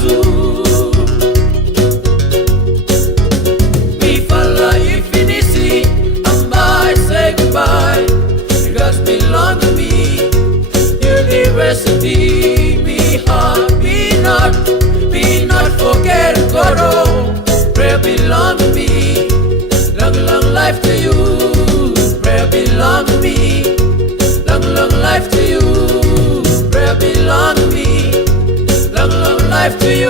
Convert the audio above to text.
Yesu. Me fala infinity, and I say goodbye, because belong to me. University, me heart, be not forget Koro. Prayer belong to me. Long, long life to you. Prayer belong to me. Long, long life to you. Prayer belong to me. Long, long life to you.